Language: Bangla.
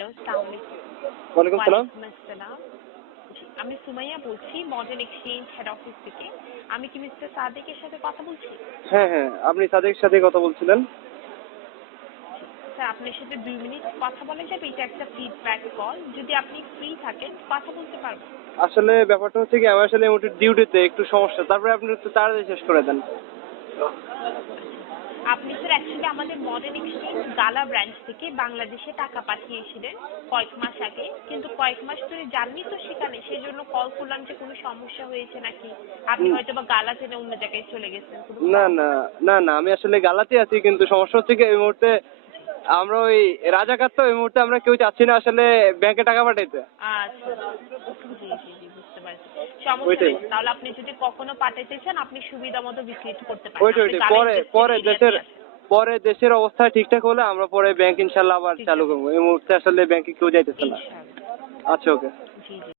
হ্যালো, আসসালামু আলাইকুম। ওয়ালাইকুম সালাম। ওয়ালাইকুম আসসালাম। জি, আমি সুমাইয়া বলছি মডার্ন এক্সচেঞ্জ হেড অফিস থেকে। আমি কি মিস্টার সাদেকের সাথে কথা বলছি? হ্যাঁ হ্যাঁ, আপনি সাদেকের সাথে কথা বলছিলেন। স্যার, আপনার সাথে 2 মিনিট কথা বলা যাবে? এটা একটা ফিডব্যাক কল। যদি আপনি ফ্রি থাকেন কথা বলতে পারবো। আসলে ব্যাপারটা হচ্ছে কি, আমি আসলে ডিউটিতে একটু সমস্যা, তারপরে আপনি একটু তাড়াতাড়ি শেষ করে দেন। আপনি স্যার অ্যাকচুয়ালি আমাদের মডার্ন এক্সচেঞ্জ গালা ব্রাঞ্চ থেকে বাংলাদেশে টাকা পাঠিয়েছিলেন কয়েক মাস আগে, কিন্তু কয়েক মাস ধরে যাননি তো সেখানে, সেই জন্য কল করলাম যে কোনো সমস্যা হয়েছে নাকি, আপনি উম, হয়তো বা গালা জেনে অন্য জায়গায় চলে গেছেন, কোনো না প্রবলেম না আছে? না না, আমি আসলে গালাতে আছি, কিন্তু সমস্যা হচ্ছে কি এই মুহূর্তে আমরা ওই রাজাকার, তো এই মুহূর্তে আমরা কেউ চাচ্ছি না আসলে ব্যাংকে টাকা পাঠাইতে। আচ্ছা, জি জি জি, বুঝতে পারছি। সমস্যা ওইটাই নেই, তাহলে আপনি যদি কখনো পাঠাইতে চান আপনি সুবিধা মতো বিক্রি করতে পারেন। ওইটাই আপনি ওইটাই গালা পরে ইন্ডাস্ট্রিয়াল পরে এরিয়াতে দেশের আছেন। পরে দেশের অবস্থা ঠিকঠাক হলে আমরা পরে ব্যাংক ইনশাল্লাহ আবার চালু ঠিকঠাক, করবো। এই মুহূর্তে আসলে ব্যাংকে কেউ যাইতেছে না। ইনশাআল্লাহ। আচ্ছা, ওকে। জি জি।